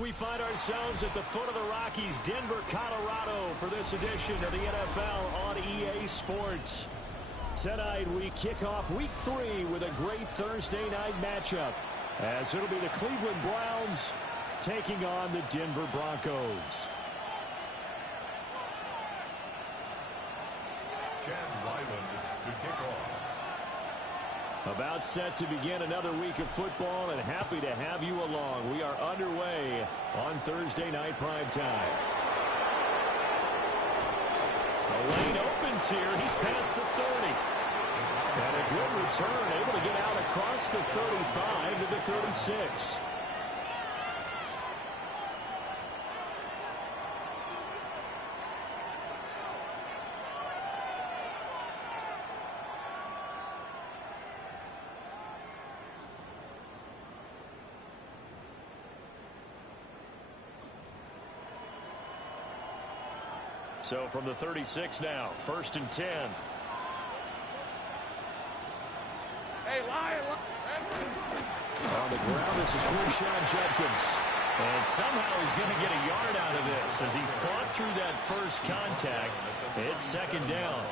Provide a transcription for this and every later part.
We find ourselves at the foot of the Rockies, Denver, Colorado, for this edition of the NFL on EA Sports. Tonight, we kick off Week 3 with a great Thursday night matchup, as it'll be the Cleveland Browns taking on the Denver Broncos. Chad Ryland to kick off. About set to begin another week of football, and happy to have you along. We are underway on Thursday night primetime. The lane opens here. He's past the 30. And a good return, able to get out across the 35 to the 36. So from the 36 now, 1st and 10. Hey, Lion. On the ground, this is Quinshon Judkins. And somehow he's going to get a yard out of this as he fought through that first contact. It's second down.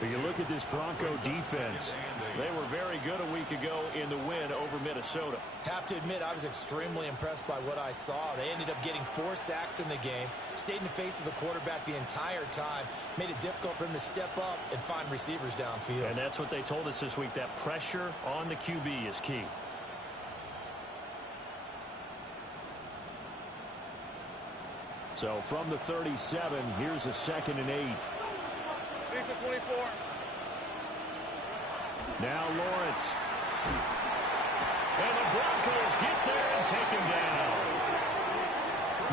But you look at this Bronco defense. They were very good a week ago in the win over Minnesota. Have to admit, I was extremely impressed by what I saw. They ended up getting 4 sacks in the game, stayed in the face of the quarterback the entire time, made it difficult for him to step up and find receivers downfield. And that's what they told us this week, that pressure on the QB is key. So from the 37, here's a 2nd and 8. 24. Now Lawrence. And the Broncos get there and take him down.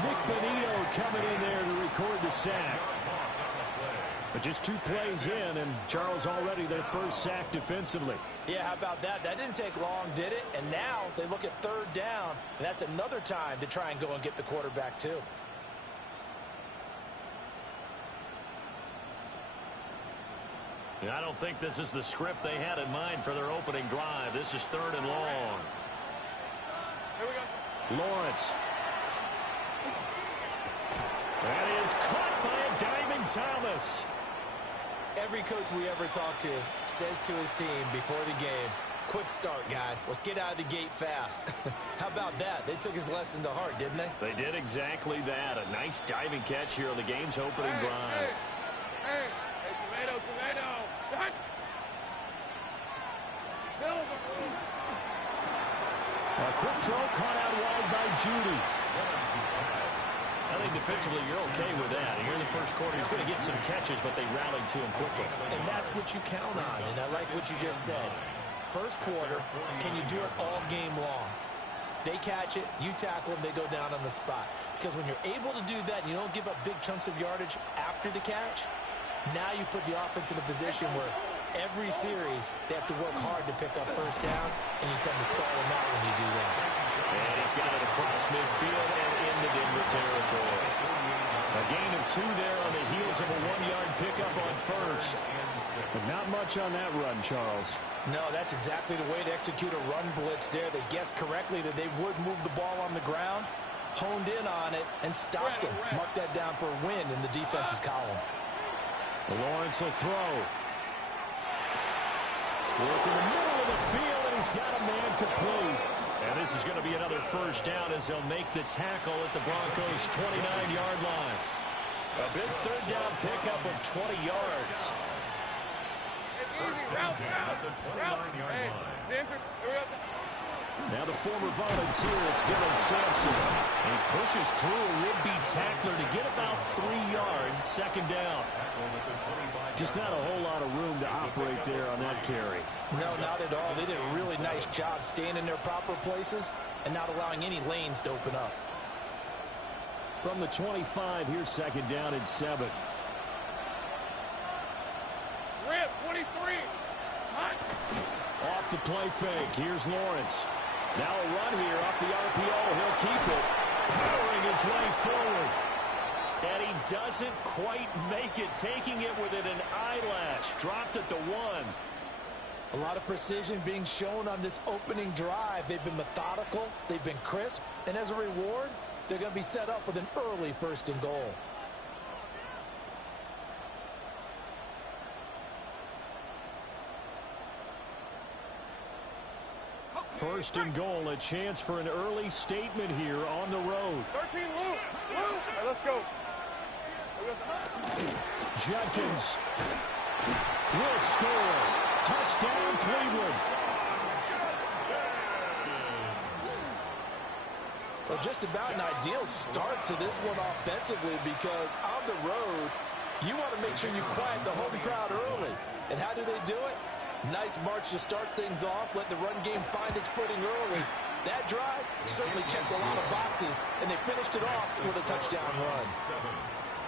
Nick Bonito coming in there to record the sack. But just 2 plays in, and Charles already their first sack defensively. Yeah, how about that? That didn't take long, did it? And now they look at 3rd down, and that's another time to try and go and get the quarterback too. I don't think this is the script they had in mind for their opening drive. This is 3rd and long. Here we go. Lawrence. That is caught by a diving Thomas. Every coach we ever talk to says to his team before the game, quick start, guys. Let's get out of the gate fast. How about that? They took his lesson to heart, didn't they? They did exactly that. A nice diving catch here on the game's opening drive. Hey, tomato. Cut. Silver. A quick throw caught out wide by Judy. I think defensively you're okay with that. Here in the first quarter, he's going to get some catches, but they rallied to him quickly. And that's what you count on, and I like what you just said. First quarter, can you do it all game long? They catch it, you tackle them, they go down on the spot. Because when you're able to do that and you don't give up big chunks of yardage after the catch, now you put the offense in a position where every series they have to work hard to pick up first downs, and you tend to stall them out when you do that. And he's got it across midfield and into Denver territory. A gain of 2 there on the heels of a 1-yard pickup on first. But not much on that run, Charles. No, that's exactly the way to execute a run blitz there. They guessed correctly that they would move the ball on the ground, honed in on it, and stopped them. Mark that down for a win in the defense's column. Lawrence will throw. Work in the middle of the field, and he's got a man complete. And this is going to be another first down as they'll make the tackle at the Broncos' 29-yard line. A big 3rd down pickup of 20 yards. Route. Center. Now the former volunteer, it's Dylan Sampson. He pushes through a would-be tackler to get about 3 yards, 2nd down. Just not a whole lot of room to operate there on that carry. No, not at all. They did a really nice job staying in their proper places and not allowing any lanes to open up. From the 25, here's 2nd down and 7. Rip, 23. Hot. Off the play fake, here's Lawrence. Now a run here off the RPO. He'll keep it. Powering his way forward. And he doesn't quite make it. Taking it within an eyelash. Dropped at the 1. A lot of precision being shown on this opening drive. They've been methodical, they've been crisp, and as a reward, they're going to be set up with an early 1st and goal. First and goal, a chance for an early statement here on the road. 13, Lou. Hey, let's go. Judkins will score. Touchdown, Cleveland. So just about an ideal start to this one offensively, because on the road, you want to make sure you quiet the home crowd early. And how do they do it? Nice march to start things off. Let the run game find its footing early. That drive certainly checked a lot of boxes, and they finished it off with a touchdown run. 7,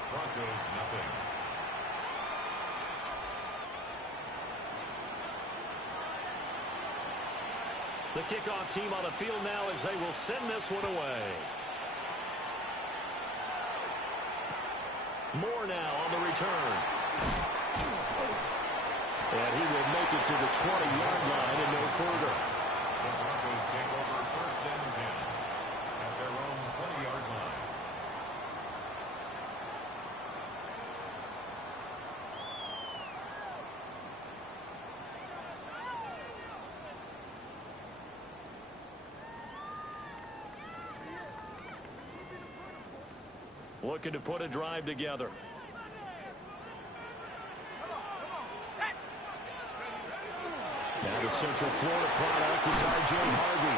Broncos nothing. The kickoff team on the field now as they will send this one away. Moore now on the return. And he will make it to the 20-yard line and no further. The Broncos take over 1st and 10 at their own 20-yard line. Looking to put a drive together. Now the Central Florida product is R.J. Harvey.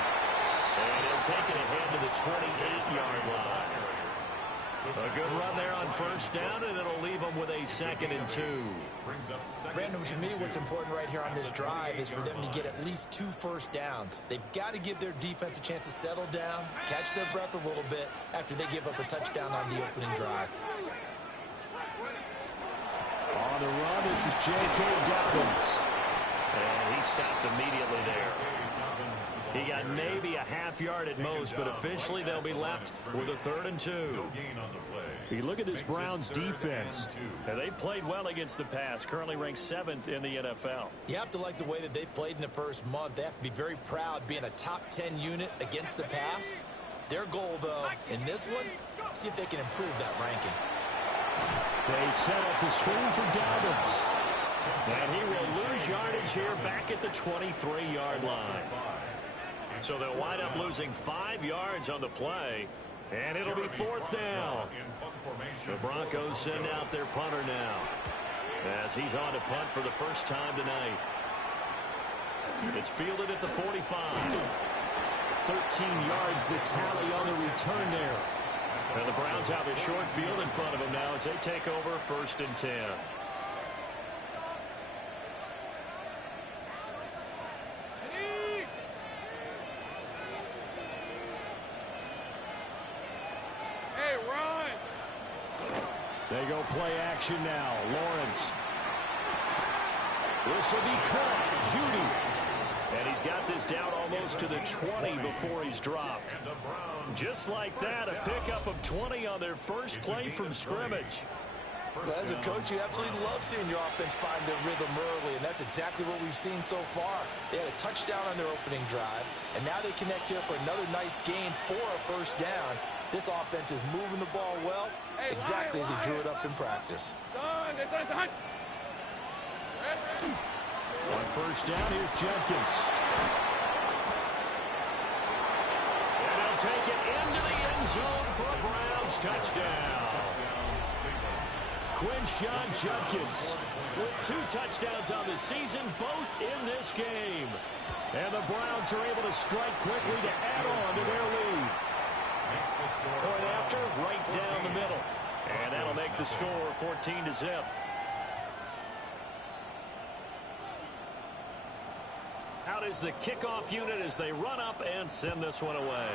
And he'll take it ahead to the 28-yard line. A good run there on 1st down, and it'll leave them with a 2nd and 2. Brandon, to me, what's important right here on this drive is for them to get at least 2 first downs. They've got to give their defense a chance to settle down, catch their breath a little bit after they give up a touchdown on the opening drive. On the run, this is J.K. Dobbins. And he stopped immediately there. He got maybe a half yard at most, but officially they'll be left with a 3rd and 2. You look at this Browns defense. And they've played well against the pass, currently ranked 7th in the NFL. You have to like the way that they've played in the first month. They have to be very proud being a top 10 unit against the pass. Their goal, though, in this one, see if they can improve that ranking. They set up the screen for Dobbins. And he will lose yardage here back at the 23-yard line. So they'll wind up losing 5 yards on the play, and it'll be 4th down. The Broncos send out their punter now, as he's on to punt for the first time tonight. It's fielded at the 45. 13 yards the tally on the return there. And the Browns have a short field in front of them now as they take over 1st and 10. They go play action now. Lawrence. This will be caught. Judy. And he's got this down almost to the 20 before he's dropped. Just like that, a pickup of 20 on their first play from scrimmage. Well, as a coach, you absolutely love seeing your offense find their rhythm early, and that's exactly what we've seen so far. They had a touchdown on their opening drive, and now they connect here for another nice gain for a 1st down. This offense is moving the ball well, exactly as he drew it up in practice. On 1st down, here's Jenkins. And he'll take it into the end zone for a Browns touchdown. Quinshawn Judkins with 2 touchdowns on the season, both in this game. And the Browns are able to strike quickly to add on to their lead. Point after, right down the middle. And that'll make the score 14-0. Out is the kickoff unit as they run up and send this one away.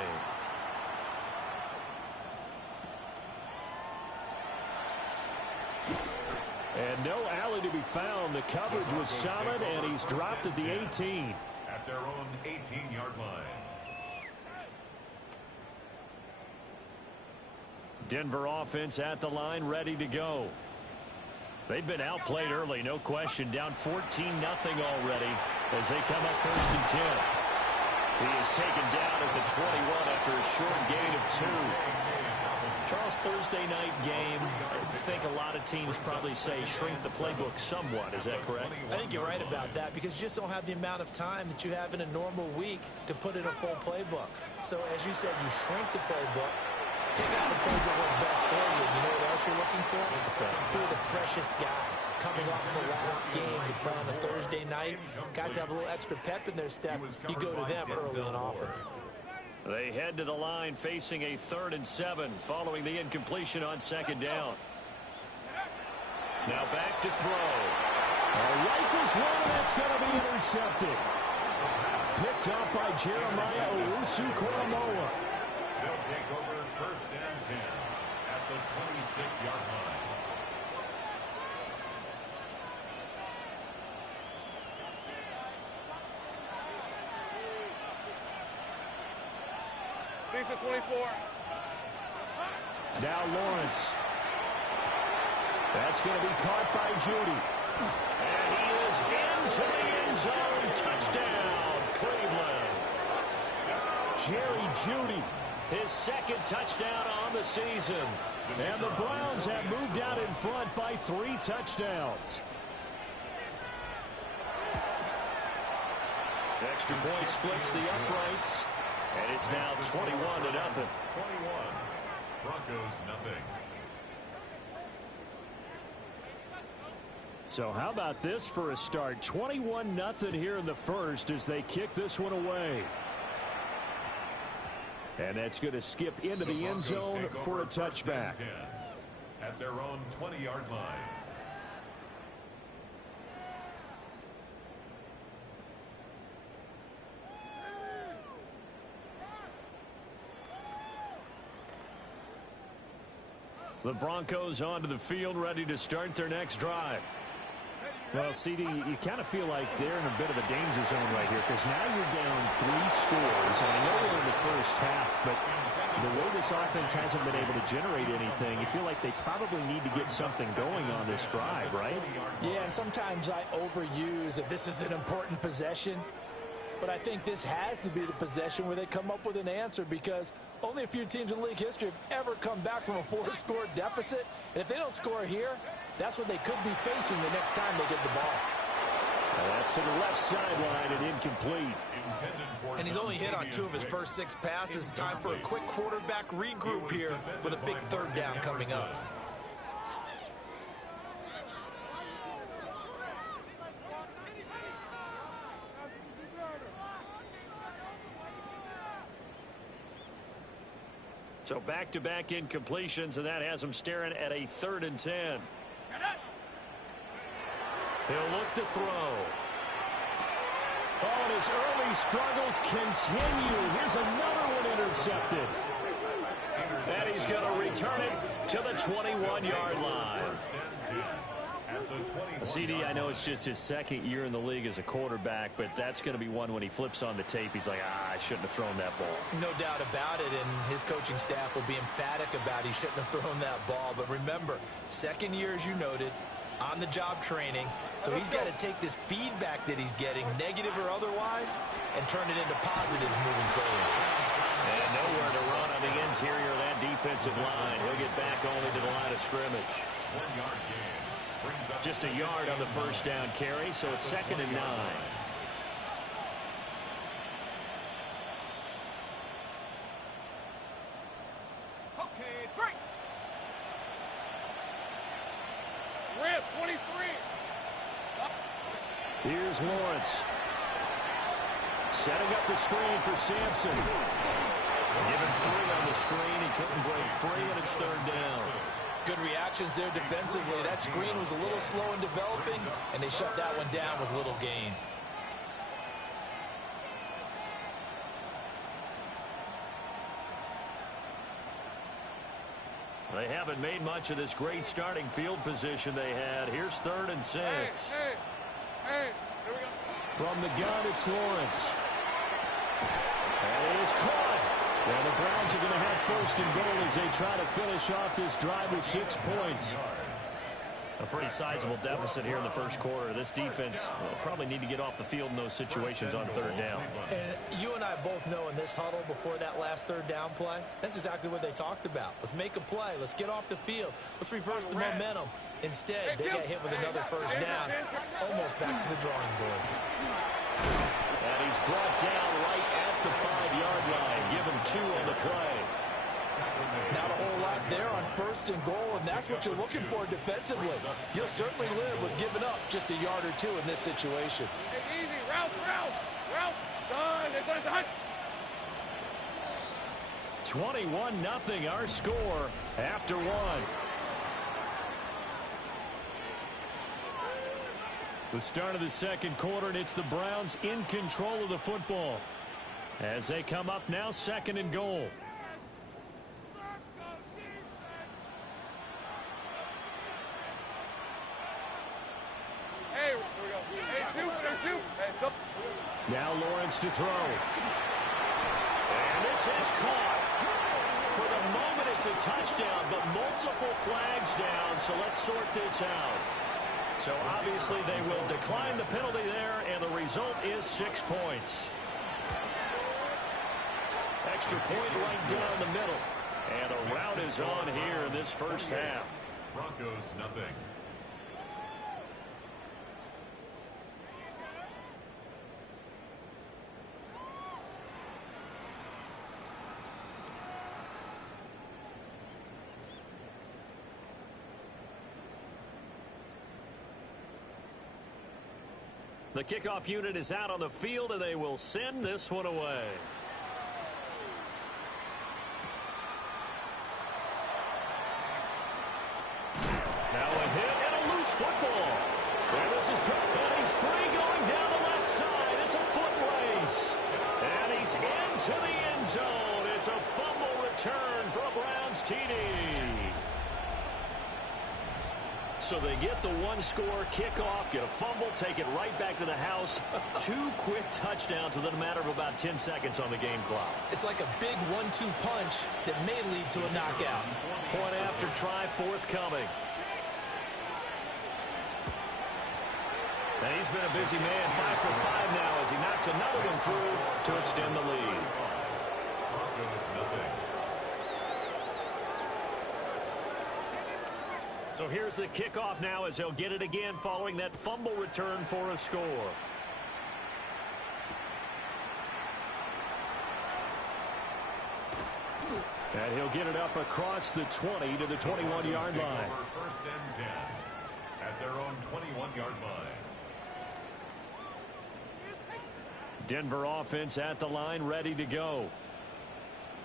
And no alley to be found. The coverage was solid, and he's dropped at the 18. At their own 18-yard line. Denver offense at the line, ready to go. They've been outplayed early, no question. Down 14-0 already as they come up 1st and 10. He is taken down at the 21 after a short gain of 2. Charles, Thursday night game, I think a lot of teams probably say shrink the playbook somewhat. Is that correct? I think you're right about that because you just don't have the amount of time that you have in a normal week to put in a full playbook. So, as you said, you shrink the playbook, pick out the plays that work best for you. You know what else you're looking for? Who are the freshest guys coming off the last game to play on a Thursday night? Guys have a little extra pep in their step. You go to them early and often. They head to the line facing a 3rd and 7 following the incompletion on 2nd down. Now back to throw. Rifles one, and that's going to be intercepted. Picked up by Jeremiah Owusu-Koramoah. They'll take over 1st and 10 at the 26-yard line. These are 24. Now Lawrence. That's going to be caught by Judy. And he is into the end zone. Touchdown, Cleveland. Jerry Judy, his 2nd touchdown on the season. And the Browns have moved out in front by 3 touchdowns. Extra point splits the uprights. And it's now 21-0. 21. Broncos nothing. So how about this for a start? 21-0 here in the first as they kick this one away. And that's going to skip into the end zone for a touchback. At their own 20-yard line. The Broncos onto the field, ready to start their next drive. Well, CD, you kind of feel like they're in a bit of a danger zone right here because now you're down 3 scores. And I know we're in the first half, but the way this offense hasn't been able to generate anything, you feel like they probably need to get something going on this drive, right? Yeah, and sometimes I overuse that this is an important possession. But I think this has to be the possession where they come up with an answer because only a few teams in league history have ever come back from a 4-score deficit. And if they don't score here, that's what they could be facing the next time they get the ball. That's to the left sideline and incomplete. And he's only hit on 2 of his first 6 passes. Time for a quick quarterback regroup here with a big 3rd down coming up. So back-to-back incompletions, and that has him staring at a 3rd and 10. He'll look to throw. Oh, and his early struggles continue. Here's another one intercepted. And he's going to return it to the 21-yard line. CD, I know it's just his 2nd year in the league as a quarterback, but that's going to be one when he flips on the tape. He's like, I shouldn't have thrown that ball. No doubt about it, and his coaching staff will be emphatic about he shouldn't have thrown that ball. But remember, 2nd year, as you noted, on-the-job training. So he's got to take this feedback that he's getting, negative or otherwise, and turn it into positives moving forward. And nowhere to run on the interior of that defensive line. He'll get back only to the line of scrimmage. 1-yard gain. Just a yard on the first down carry, so it's 2nd and 9. Okay, break. Rip, 23. Here's Lawrence. Setting up the screen for Sampson. Given 3 on the screen, he couldn't break free, and it's 3rd down. Good reactions there defensively. That screen was a little slow in developing, and they shut that one down with little gain. They haven't made much of this great starting field position they had. Here's 3rd and 6. Hey, here we go. From the gun, it's Lawrence. And it is caught. And the Browns are going to have 1st and goal as they try to finish off this drive with 6 points. A pretty sizable deficit here in the first quarter. This defense will probably need to get off the field in those situations on third down. And you and I both know in this huddle before that last third down play, that's exactly what they talked about. Let's make a play. Let's get off the field. Let's reverse the momentum. Instead, they got hit with another first down, almost back to the drawing board. And he's brought down right at the 5-yard line. Give him 2 on the play. Not a whole lot there on first and goal, and that's what you're looking for defensively. You'll certainly live with giving up just a yard or 2 in this situation. Hey, easy, route, son. 21-0 our score after 1. The start of the second quarter, and it's the Browns in control of the football as they come up now 2nd and goal. Hey, here we go. Hey, two. Hey, so Now Lawrence to throw. And this is caught. For the moment, it's a touchdown, but multiple flags down, so let's sort this out. So obviously they will decline the penalty there, and the result is 6 points. Extra point right down the middle. And a rout is on here in this first half. Broncos, nothing. The kickoff unit is out on the field, and they will send this one away. Now a hit and a loose football. And this is and he's free going down the left side. It's a foot race. And he's into the end zone. It's a fumble return for a Browns TD. So they get the 1-score kickoff, get a fumble, take it right back to the house. 2 quick touchdowns within a matter of about 10 seconds on the game clock. It's like a big 1-2 punch that may lead to a knockout. Point after try forthcoming. And he's been a busy man, 5 for 5 now as he knocks another one through to extend the lead. Broncos, nothing. So here's the kickoff now as he'll get it again following that fumble return for a score. And he'll get it up across the 20 to the 21-yard line. First and 10 at their own 21-yard line. Denver offense at the line, ready to go.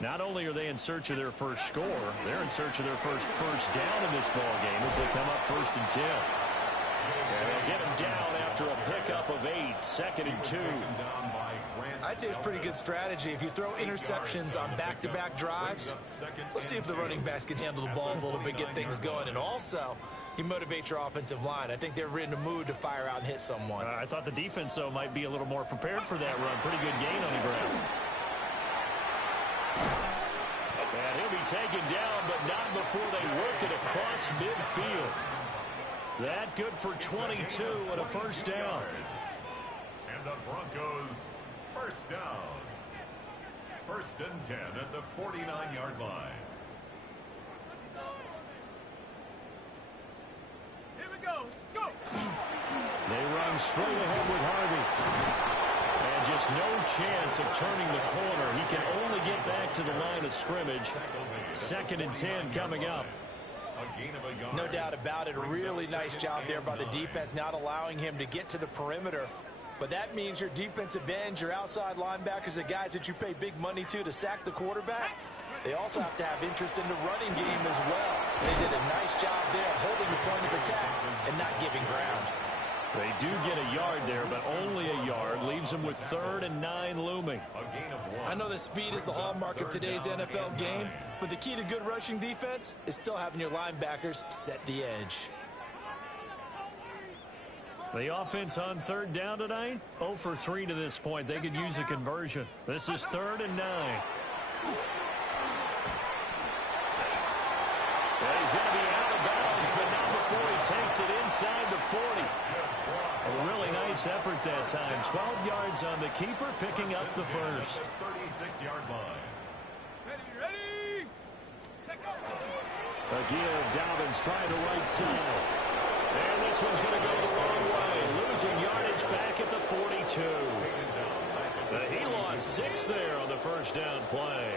Not only are they in search of their first score, they're in search of their first down in this ball game as they come up 1st and 10. And they'll get him down after a pickup of 8, 2nd and 2. I'd say it's pretty good strategy. If you throw interceptions on back-to-back drives, let's see if the running backs can handle the ball a little bit, get things going. And also, you motivate your offensive line. I think they're in the mood to fire out and hit someone. I thought the defense, though, might be a little more prepared for that run. Pretty good gain on the ground. And he'll be taken down, but not before they work it across midfield. That good for 22 and a first down. And the Broncos first down. 1st and 10 at the 49-yard line. here we go. Go. They run straight ahead with Harvey. And just no chance of turning the corner. He can only get back to the line of scrimmage. 2nd and 10 coming up. No doubt about it. A really nice job there by the defense, not allowing him to get to the perimeter. But that means your defensive ends, your outside linebackers, the guys that you pay big money to sack the quarterback, they also have to have interest in the running game as well. They did a nice job there holding the point of attack and not giving ground. They do get a yard there, but only a yard. Leaves them with 3rd and 9 looming. I know that speed is the hallmark of today's NFL game, but the key to good rushing defense is still having your linebackers set the edge. The offense on 3rd down tonight, 0 for 3 to this point. They could use a conversion. This is 3rd and 9. And he's going to be out of bounds, but not before he takes it inside the 40. A really nice effort that time. 12 yards on the keeper, picking up the first. 36-yard line. Ready? Set, go. A give. Dobbins trying to right side. And this one's going to go the wrong way. Losing yardage back at the 42. He lost 6 there on the first down play.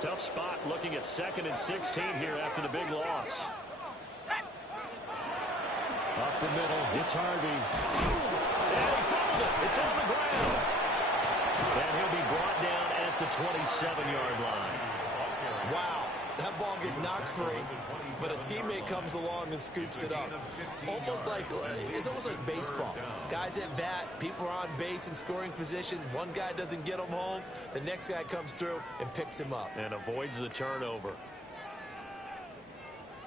Tough spot looking at 2nd and 16 here after the big loss. Up the middle, it's Harvey. And he fumbled it. It's on the ground. And he'll be brought down at the 27-yard line. Wow, that ball gets knocked free, but a teammate comes along and scoops it up. It's almost like baseball. Guys at bat, people are on base in scoring position. One guy doesn't get him home. The next guy comes through and picks him up. And avoids the turnover.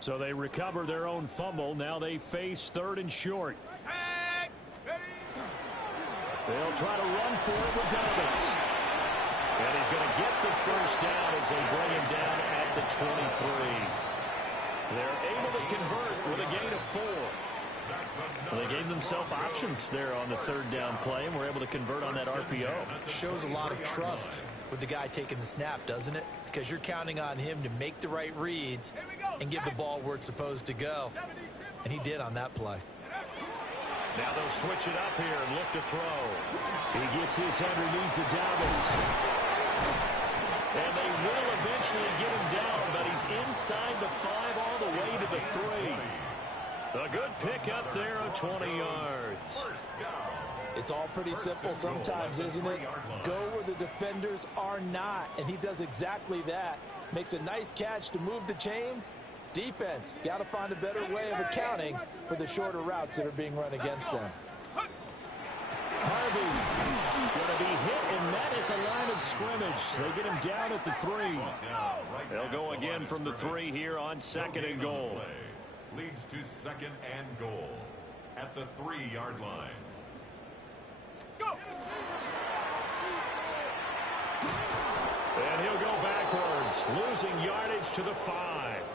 So they recover their own fumble. Now they face 3rd and short. They'll try to run for it with Dobbins. And he's going to get the first down as they bring him down at the 23. They're able to convert with a gain of 4. Well, they gave themselves options there on the 3rd down play, and were able to convert on that RPO. Shows a lot of trust with the guy taking the snap, doesn't it? Because you're counting on him to make the right reads and give the ball where it's supposed to go. And he did on that play. Now they'll switch it up here and look to throw. He gets this underneath to Dobbins. And they will eventually get him down, but he's inside the 5 all the way to the 3. A good pick up there of 20 yards. It's all pretty simple sometimes, isn't it? Go where the defenders are not, and he does exactly that. Makes a nice catch to move the chains. Defense, got to find a better way of accounting for the shorter routes that are being run against them. Harvey going to be hit and met at the line of scrimmage. They get him down at the 3. They'll go again from the 3 here on 2nd and goal. Leads to 2nd and goal at the 3-yard line. Go! And he'll go backwards, losing yardage to the 5.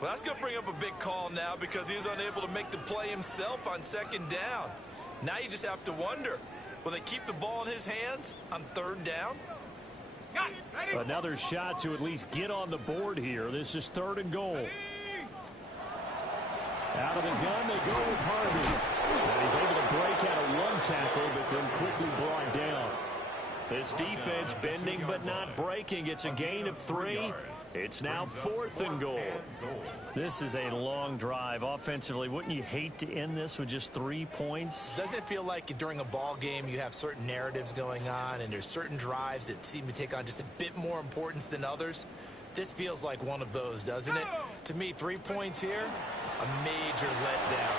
Well, that's going to bring up a big call now because he was unable to make the play himself on 2nd down. Now you just have to wonder, will they keep the ball in his hands on 3rd down? Got it. Ready? Another shot to at least get on the board here. This is 3rd and goal. Out of the gun, they go with Harvey. And he's able to break out a run tackle, but then quickly brought down. This defense bending but not breaking. It's a gain of 3. It's now 4th and goal. This is a long drive offensively. Wouldn't you hate to end this with just 3 points? Doesn't it feel like during a ball game you have certain narratives going on and there's certain drives that seem to take on just a bit more importance than others? This feels like one of those, doesn't it? To me, 3 points here, a major letdown.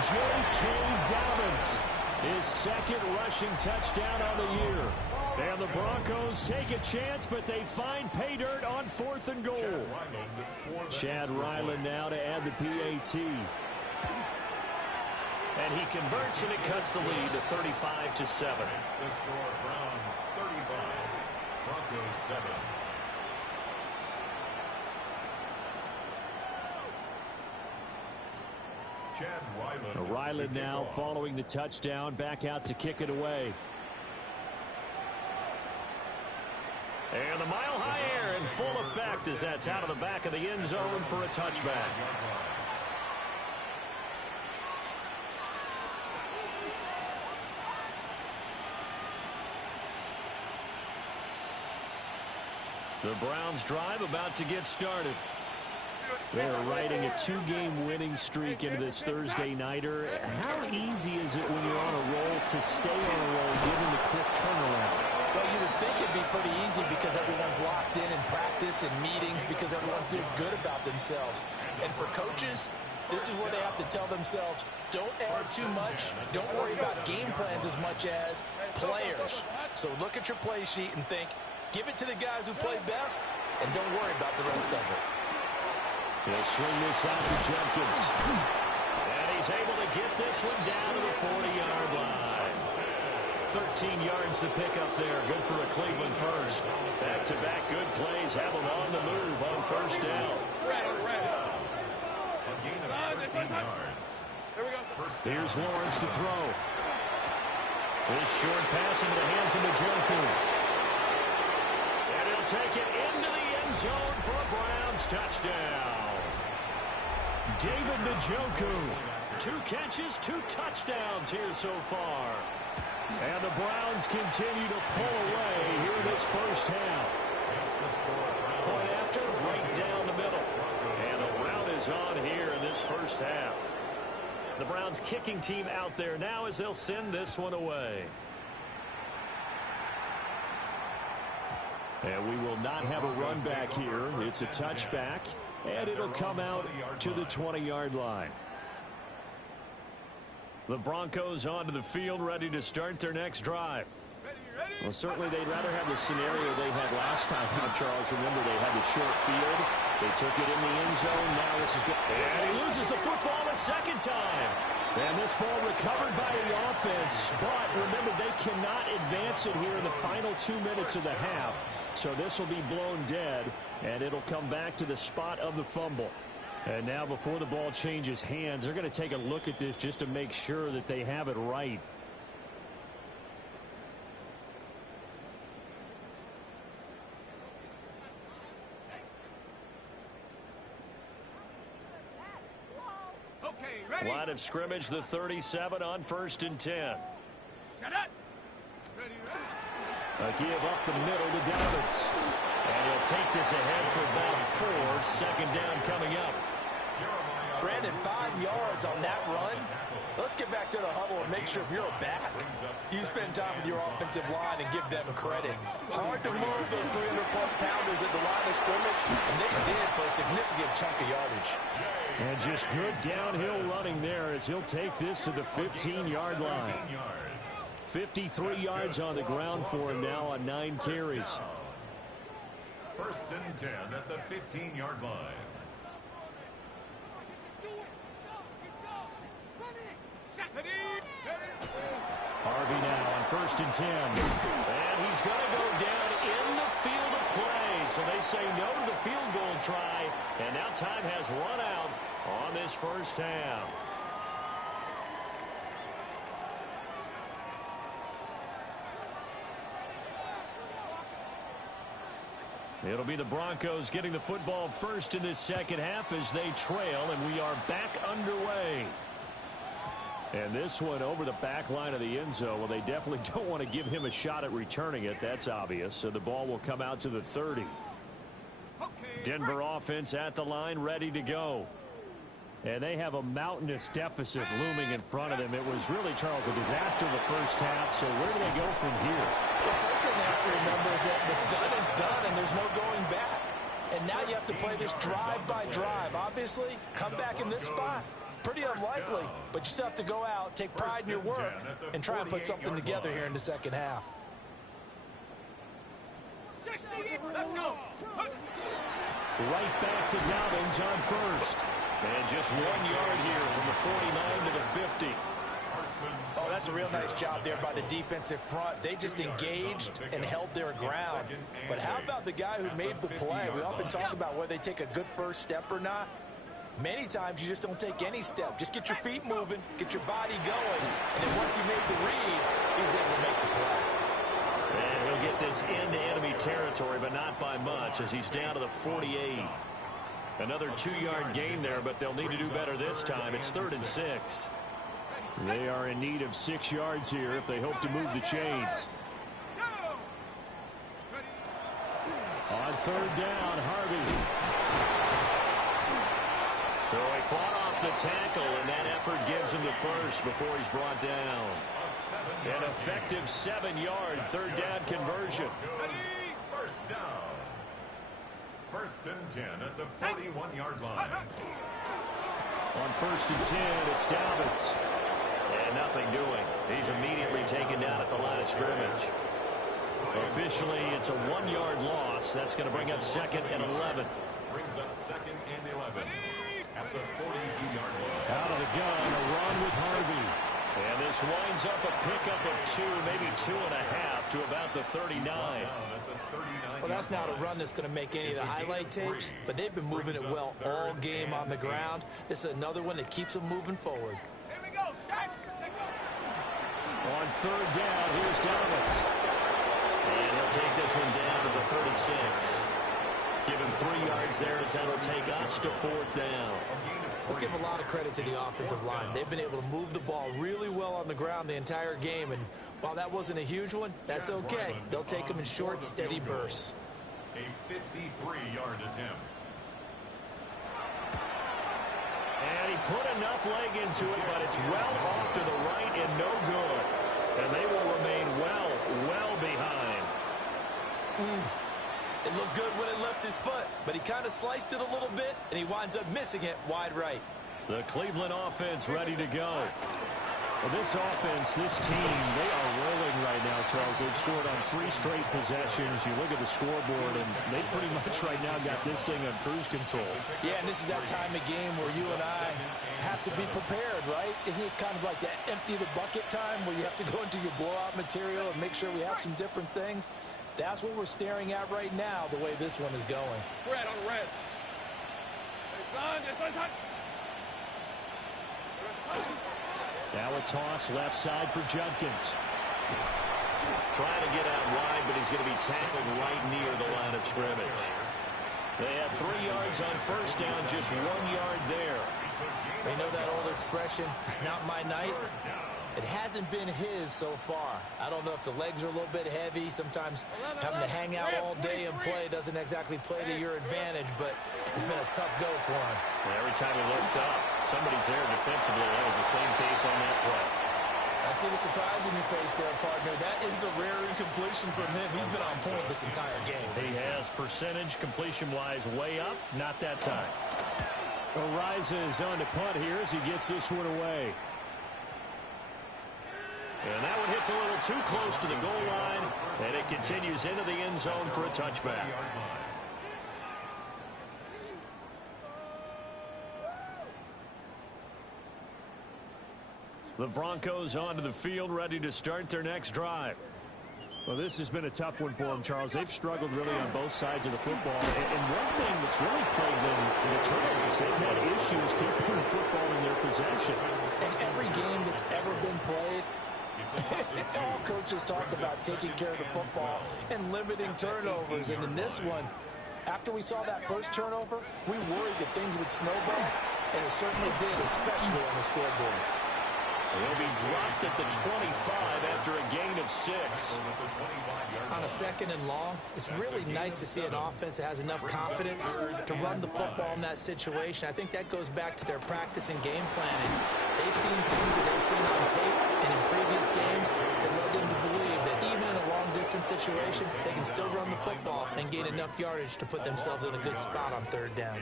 J.K. Dobbins, his 2nd rushing touchdown on the year. And the Broncos take a chance, but they find pay dirt on 4th and goal. Chad Ryland now to add the PAT. And he converts, and it cuts the lead to 35-7. The score, Browns 35, Broncos 7. Chad Ryland. Ryland now following the touchdown, back out to kick it away. And the mile-high air in full effect as that's out of the back of the end zone for a touchback. The Browns drive about to get started. They're riding a 2-game winning streak into this Thursday nighter. How easy is it when you're on a roll to stay on a roll given the quick turnaround? Well, you would think it'd be pretty easy because everyone's locked in practice and meetings because everyone feels good about themselves. And for coaches, this is where they have to tell themselves, don't add too much. Don't worry about game plans as much as players. So look at your play sheet and think, give it to the guys who play best, and don't worry about the rest of it. They'll swing this out to Jenkins. And he's able to get this one down to the 40-yard line. 13 yards to pick up there. Good for a Cleveland first. Back-to-back good plays have them on the move on 1st down. gain of 13 yards. Here we go. Here's Lawrence to throw. This short pass into the hands of Njoku. And he'll take it into the end zone for a Browns touchdown. David Njoku. 2 catches, 2 touchdowns here so far. And the Browns continue to pull away here in this first half. Point after, right down the middle. And the rout is on here in this first half. The Browns kicking team out there now as they'll send this one away. And we will not have a run back here. It's a touchback, and it'll come out to the 20-yard line. The Broncos onto the field, ready to start their next drive. Well, certainly they'd rather have the scenario they had last time. Charles, remember, they had the short field. They took it in the end zone. Now this is good. And he loses the football a second time. And this ball recovered by the offense. But remember, they cannot advance it here in the final 2 minutes of the half. So this will be blown dead, and it'll come back to the spot of the fumble. And now before the ball changes hands, they're going to take a look at this just to make sure that they have it right. Okay, ready? Line of scrimmage, the 37 on 1st and 10. Shut up. Ready, ready. A give up the middle to Dobbins. And he'll take this ahead for about 4. Second down coming up. Brandon, 5 yards on that run. Let's get back to the huddle and make sure if you're a back, you spend time with your offensive line and give them credit. Hard to move those 300-plus pounders at the line of scrimmage, and they did for a significant chunk of yardage. And just good downhill running there as he'll take this to the 15-yard line. 53 yards on the ground for him now on 9 carries. 1st and 10 at the 15-yard line. Harvey now on 1st and 10. And he's going to go down in the field of play. So they say no to the field goal try. And now time has run out on this first half. It'll be the Broncos getting the football first in this second half as they trail, and we are back underway. And this one over the back line of the end zone. Well, they definitely don't want to give him a shot at returning it. That's obvious. So the ball will come out to the 30. Denver offense at the line, ready to go. And they have a mountainous deficit looming in front of them. It was really, Charles, a disaster in the first half. So where do they go from here? The first thing they have to remember is that what's done is done, and there's no going back. And now you have to play this drive by drive. Obviously, come back in this spot. Pretty unlikely, but you still have to go out, take pride in your work, and try and put something together here in the second half. 60, let's go. Right back to Dobbins on 1st. And just 1 yard here from the 49 to the 50. Oh, that's a real nice job there by the defensive front. They just engaged and held their ground. But how about the guy who made the play? We often talk about whether they take a good first step or not. Many times you just don't take any step. Just get your feet moving, get your body going, and then once he made the read, he was able to make the play. And he'll get this into enemy territory, but not by much as he's down to the 48. Another 2-yard gain there, but they'll need to do better this time. It's 3rd and 6. They are in need of 6 yards here if they hope to move the chains. On 3rd down, Harvey. So he fought off the tackle, and that effort gives him the first before he's brought down. An effective 7-yard 3rd down conversion. First down. 1st and 10 at the 41-yard line. On 1st and 10, it's Dobbins. And nothing doing. He's immediately taken down at the line of scrimmage. Officially, it's a 1-yard loss. That's going to bring up 2nd and 11. Brings up 2nd and 11 at the 42-yard line. Out of the gun, a run with Harvey. And this this winds up a pickup of 2, maybe 2.5 to about the 39. Well, that's not a run that's going to make any of the highlight tapes, but they've been moving it well all game on the ground. This is another one that keeps them moving forward. Here we go, Shaq. Take over. On third down, here's Donovan. And he'll take this one down to the 36. Give him 3 yards there as that'll take us to 4th down. Let's give a lot of credit to the offensive line. They've been able to move the ball really well on the ground the entire game, and while that wasn't a huge one, that's okay. They'll take them in short, steady bursts. A 53-yard attempt. And he put enough leg into it, but it's well off to the right and no good. And they will remain well behind. It looked good when it left his foot, but he kind of sliced it a little bit, and he winds up missing it wide right. The Cleveland offense ready to go. Well, this offense, this team, they are rolling right now, Charles. They've scored on 3 straight possessions. You look at the scoreboard, and they pretty much right now got this thing on cruise control. Yeah, and this is that time of game where you and I have to be prepared, right? Isn't this kind of like that empty the bucket time where you have to go into your blowout material and make sure we have some different things? That's what we're staring at right now, the way this one is going. Red on red. Hey, son. Now a toss left side for Judkins. Trying to get out wide, but he's going to be tackled right near the line of scrimmage. They have 3 yards on first down, just 1 yard there. You know that old expression, it's not my night? It hasn't been his so far. I don't know if the legs are a little bit heavy. Sometimes having to hang out all day and play doesn't exactly play to your advantage, but it's been a tough go for him. And every time he looks up, somebody's there defensively. That was the same case on that play. I see the surprise in your face there, partner. That is a rare incompletion from him. He's been on point this entire game. He has percentage completion-wise way up. Not that time. Arises on to punt here as he gets this one away. And that one hits a little too close to the goal line, and it continues into the end zone for a touchback. The Broncos onto the field, ready to start their next drive. Well, this has been a tough one for them, Charles. They've struggled really on both sides of the football. And one thing that's really plagued them in the turnovers, they've had issues keeping the football in their possession. In every game that's ever been played, all coaches talk about taking care of the football and limiting turnovers. And in this one, after we saw that first turnover, we worried that things would snowball, and it certainly did, especially on the scoreboard. He'll be dropped at the 25 after a gain of 6. On a 2nd and long, it's really nice to see an offense that has enough confidence to run the football in that situation. I think that goes back to their practice and game planning. They've seen things that they've seen on tape and in previous games that led them to believe that even in a long-distance situation, they can still run the football and gain enough yardage to put themselves in a good spot on 3rd down.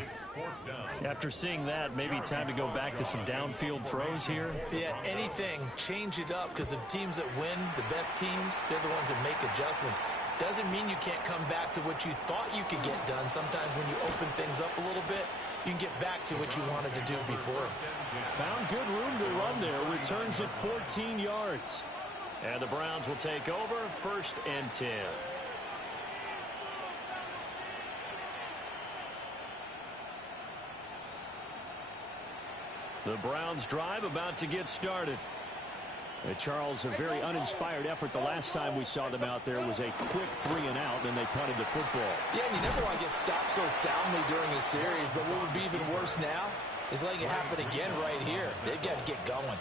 After seeing that, maybe time to go back to some downfield throws here. Yeah, anything, change it up, because the teams that win, the best teams, they're the ones that make adjustments. Doesn't mean you can't come back to what you thought you could get done. Sometimes when you open things up a little bit, you can get back to what you wanted to do before. Found good room to run there. Returns at 14 yards. And the Browns will take over 1st and 10. The Browns drive about to get started. Charles, a very uninspired effort. The last time we saw them out there was a quick 3 and out, then they punted the football. Yeah, and you never want to get stopped so soundly during a series, but what would be even worse now is letting it happen again right here. They've got to get going.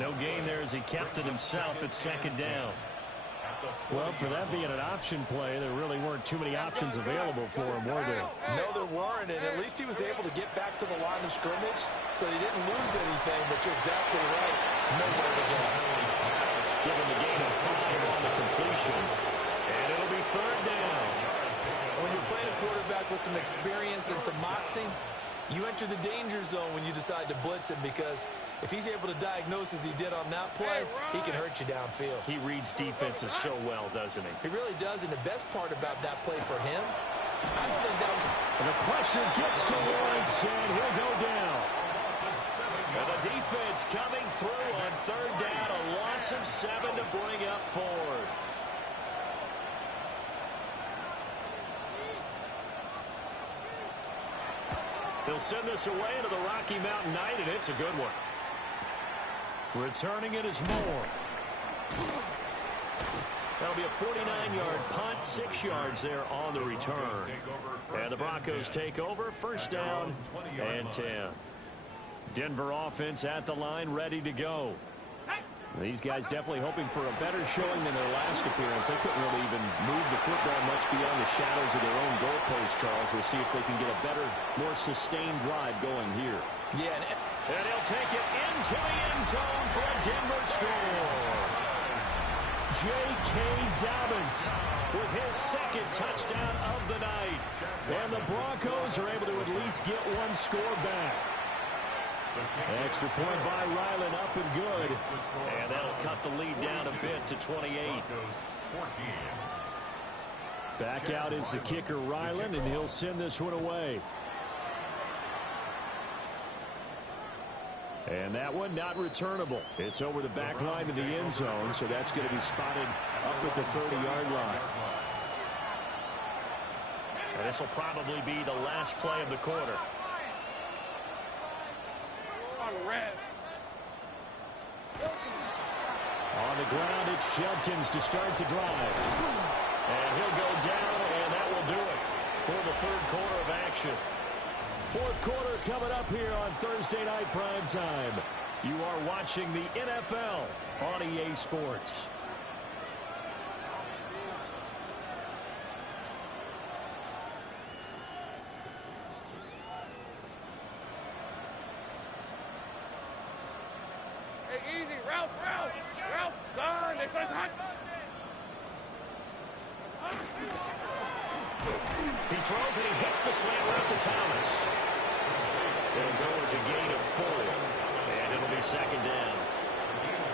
No gain there as he kept it himself at 2nd down. Well, for that being an option play, there really weren't too many options available for him, were there? No, there weren't, and at least he was able to get back to the line of scrimmage, so he didn't lose anything, but you're exactly right. Nowhere to go. Given the gain of 5 on the completion, and it'll be 3rd down. When you're playing a quarterback with some experience and some moxie, you enter the danger zone when you decide to blitz him, because if he's able to diagnose as he did on that play, he can hurt you downfield. He reads defenses so well, doesn't he? He really does, and the best part about that play for him, I don't think that was... And the pressure gets to Lawrence, and he'll go down. And the defense coming through on 3rd down loss of 7 to bring up 4th. They'll send this away into the Rocky Mountain Night, and it's a good one. Returning it is Moore. That'll be a 49-yard punt, 6 yards there on the return. And the Broncos take over, first down and 10. Denver offense at the line, ready to go. These guys definitely hoping for a better showing than their last appearance. They couldn't really even move the football much beyond the shadows of their own goalpost, Charles. We'll see if they can get a better, more sustained drive going here. Yeah, and he'll take it into the end zone for a Denver score. J.K. Dobbins with his second touchdown of the night. And the Broncos are able to at least get one score back. Extra point by Ryland, up and good. And that'll cut the lead down a bit to 28. Back out is the kicker, Ryland, and he'll send this one away. And that one not returnable. It's over the back line of the end zone, so that's going to be spotted up at the 30-yard line. And this will probably be the last play of the quarter. On the ground, it's Judkins to start the drive. And he'll go down, and that will do it for the third quarter of action. Fourth quarter coming up here on Thursday Night Prime Time. You are watching the NFL on EA Sports. Easy, Ralph, done. Next one's hot. He throws and he hits the slant route to Thomas. It'll go as a gain of 4, and it'll be second down.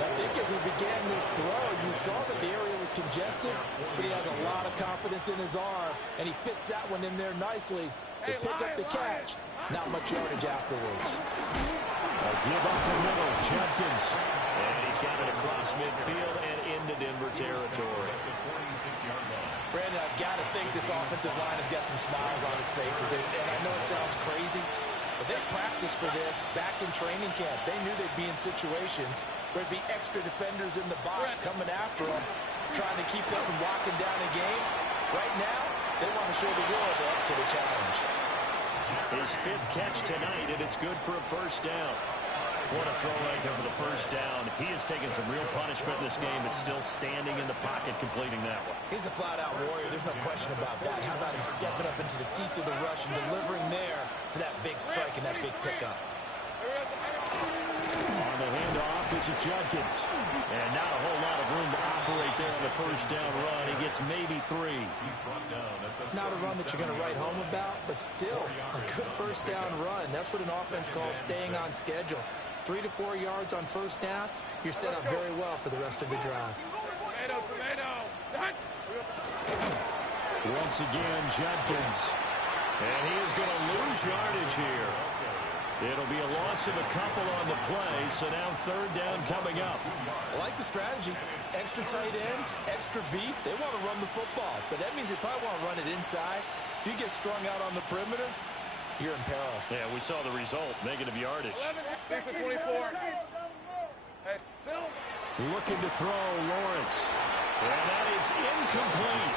I think as he began this throw, you saw that the area was congested, but he has a lot of confidence in his arm, and he fits that one in there nicely to pick up the catch. Not much yardage afterwards. A give up the middle, Judkins. And he's got it across midfield and into Denver territory. Brandon, I've got to think this offensive line has got some smiles on its faces. And I know it sounds crazy, but they practiced for this back in training camp. They knew they'd be in situations where there'd be extra defenders in the box coming after them, trying to keep them from locking down a game. Right now, they want to show the world they're up to the challenge. His 5th catch tonight, and it's good for a first down. What a throw right there for the first down. He has taken some real punishment in this game, but still standing in the pocket, completing that one. He's a flat-out warrior. There's no question about that. How about him stepping up into the teeth of the rush and delivering there for that big strike and that big pickup? On the handoff, this is Judkins. And not a whole lot of room to operate there on the first down run. He gets maybe 3. Not a run that you're going to write home about, but still a good first down run. That's what an offense calls staying on schedule. 3 to 4 yards on first down, you're set up very well for the rest of the drive. Once again, Judkins. And he is going to lose yardage here. It'll be a loss of a couple on the play, so now third down coming up. I like the strategy. Extra tight ends, extra beef. They want to run the football, but that means they probably want to run it inside. If you get strung out on the perimeter, you're in peril. Yeah, we saw the result, negative yardage. 24. Hey, Phil. Looking to throw, Lawrence. And that is incomplete.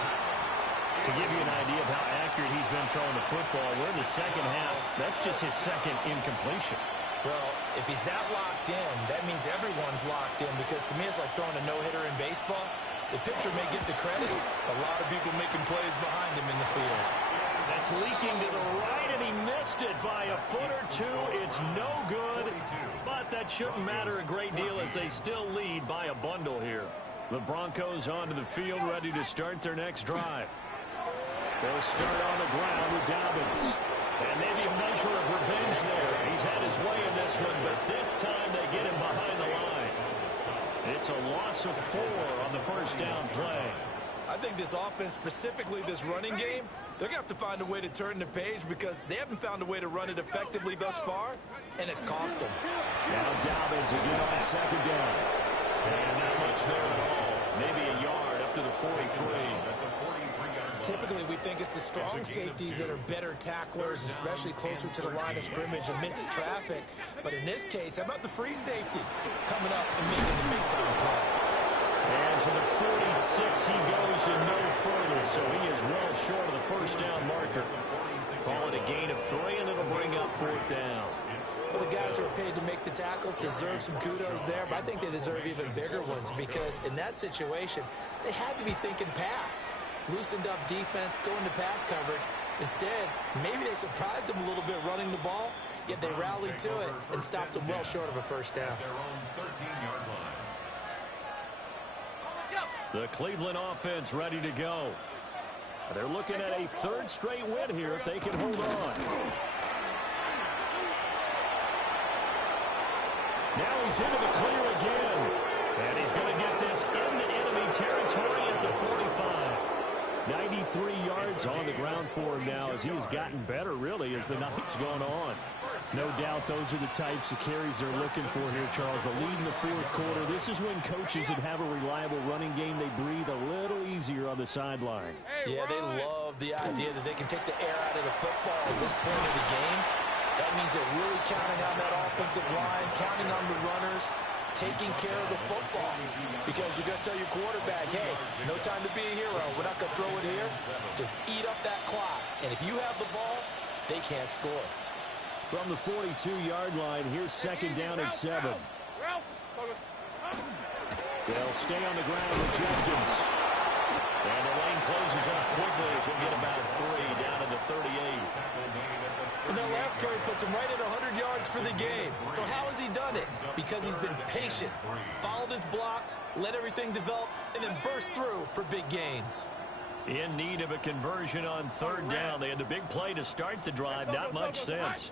To give you an idea of how accurate he's been throwing the football, we're in the second half. That's just his second incompletion. Well, if he's that locked in, that means everyone's locked in, because to me it's like throwing a no-hitter in baseball. The pitcher may get the credit. A lot of people making plays behind him in the field. That's leaking to the right, and he missed it by a foot or two. It's no good, but that shouldn't matter a great deal as they still lead by a bundle here. The Broncos onto the field, ready to start their next drive. They'll start on the ground with Dobbins. And maybe a measure of revenge there. He's had his way in this one, but this time they get him behind the line. It's a loss of 4 on the first down play. I think this offense, specifically this running game, they're going to have to find a way to turn the page, because they haven't found a way to run it effectively thus far, and it's cost them. Now Dobbins again on second down. And not much there at all. Maybe a yard up to the 43. Typically, we think it's the strong safeties that are better tacklers, especially closer to the line of scrimmage amidst traffic. But in this case, how about the free safety coming up and making the big-time play? And to the 46 he goes and no further, so he is well short of the first down marker. Call it a gain of 3, and it'll bring up 4th down. Well, the guys who are paid to make the tackles deserve some kudos there, but I think they deserve even bigger ones because in that situation, they had to be thinking pass. Loosened up defense, going to pass coverage. Instead, maybe they surprised them a little bit running the ball, yet they rallied to it and stopped them well short of a first down. The Cleveland offense ready to go. They're looking at a 3rd straight win here if they can hold on. Now he's into the clear again. And he's going to get this into enemy territory at the 45. 93 yards on the ground for him now as he has gotten better, really, as the night's gone on. No doubt those are the types of carries they're looking for here, Charles. The lead in the 4th quarter. This is when coaches that have a reliable running game, they breathe a little easier on the sideline. Yeah, they love the idea that they can take the air out of the football at this point of the game. That means they're really counting on that offensive line, counting on the runners, taking care of the football. Because you're going to tell your quarterback, hey, no time to be a hero. We're not going to throw it here. Just eat up that clock. And if you have the ball, they can't score. From the 42-yard line, here's 2nd down and 7. They'll stay on the ground with Jenkins. And the lane closes up quickly as he'll get about 3 down to the 38. And that last carry puts him right at 100 yards for the game. So how has he done it? Because he's been patient, followed his blocks, let everything develop, and then burst through for big gains. In need of a conversion on 3rd down. They had the big play to start the drive. Not much sense.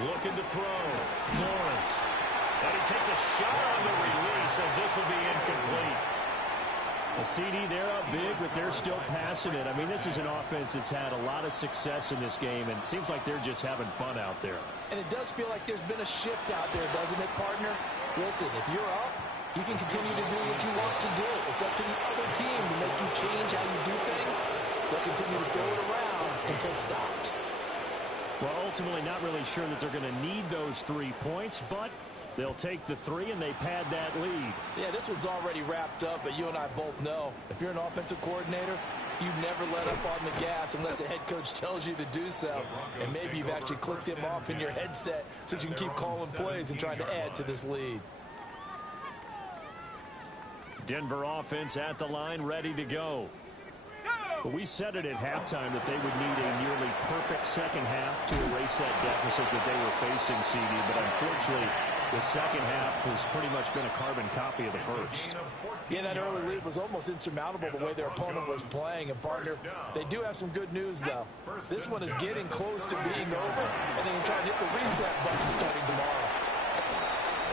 Looking to throw. Lawrence. And he takes a shot on the release as this will be incomplete. A CD, they're up big, but they're still passing it. I mean, this is an offense that's had a lot of success in this game, and it seems like they're just having fun out there. And it does feel like there's been a shift out there, doesn't it, partner? Listen, if you're up, you can continue to do what you want to do. It's up to the other team to make you change how you do things. They'll continue to throw it around until stopped. Well, ultimately, not really sure that they're going to need those 3 points, but they'll take the 3 and they pad that lead. Yeah, this one's already wrapped up, but you and I both know if you're an offensive coordinator, you never let up on the gas unless the head coach tells you to do so. And maybe you've actually clicked him off in your headset so you can keep calling plays and trying to add to this lead. Denver offense at the line, ready to go. Well, we said it at halftime that they would need a nearly perfect second half to erase that deficit that they were facing, CD. But unfortunately, the second half has pretty much been a carbon copy of the first. Yeah, that early lead was almost insurmountable the way their opponent was playing. And, partner, they do have some good news, though. This one is getting close to being over, and they're trying to hit the reset button starting tomorrow.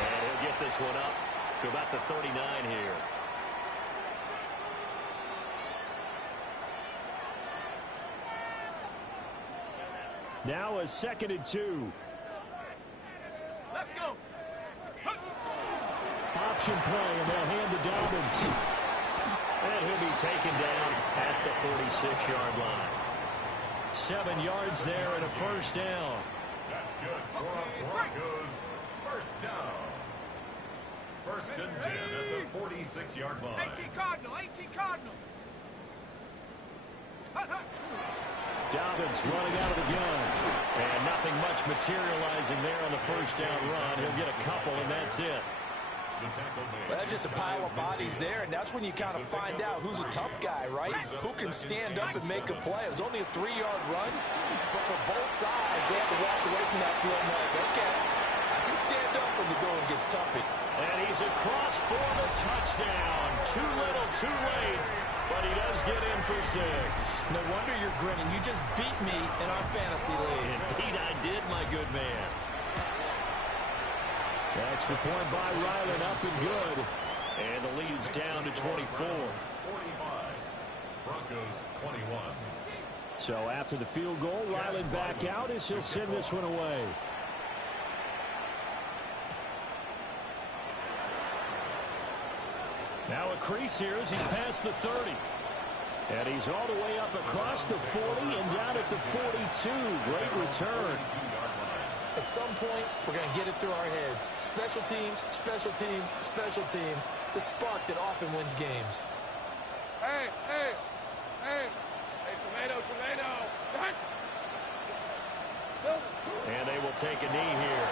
And he'll get this one up to about the 39 here. Now a 2nd and 2. Let's go. Option play, and they'll hand to Dobbins. And he'll be taken down at the 46-yard line. 7 yards there and a first down. That's good for our Broncos. First down. 1st and 10 at the 46-yard line. 18 Cardinal, 18 Cardinal. Dobbins running out of the gun. And nothing much materializing there on the first down run. He'll get a couple, and that's it. Well, that's just a pile of bodies there, and that's when you kind of find out who's a tough guy, right? Who can stand up and make a play. It was only a 3-yard run, but for both sides, they had to walk away from that field like, okay, I can stand up when the going gets tough. And he's across for the touchdown. Too little, too late. But he does get in for 6. No wonder you're grinning. You just beat me in our fantasy league. Indeed I did, my good man. Extra point by Ryland, up and good. And the lead is down to 24. 45. Broncos 21. So after the field goal, Ryland back out as he'll send this one away. Now a crease here as he's past the 30. And he's all the way up across the 40 and down at the 42. Great return. At some point, we're going to get it through our heads. Special teams, special teams, special teams. The spark that often wins games. Hey, hey, hey. Hey, tomato, tomato. Right. And they will take a knee here.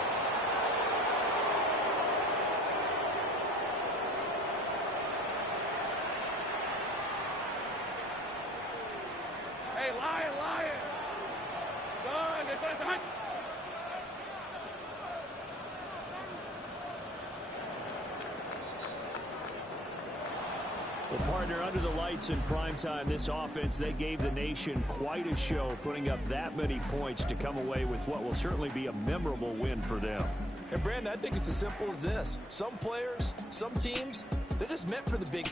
Hey, lion. Son. Well, partner, under the lights in primetime, this offense, they gave the nation quite a show, putting up that many points to come away with what will certainly be a memorable win for them. And, Brandon, I think it's as simple as this. Some players, some teams, they're just meant for the big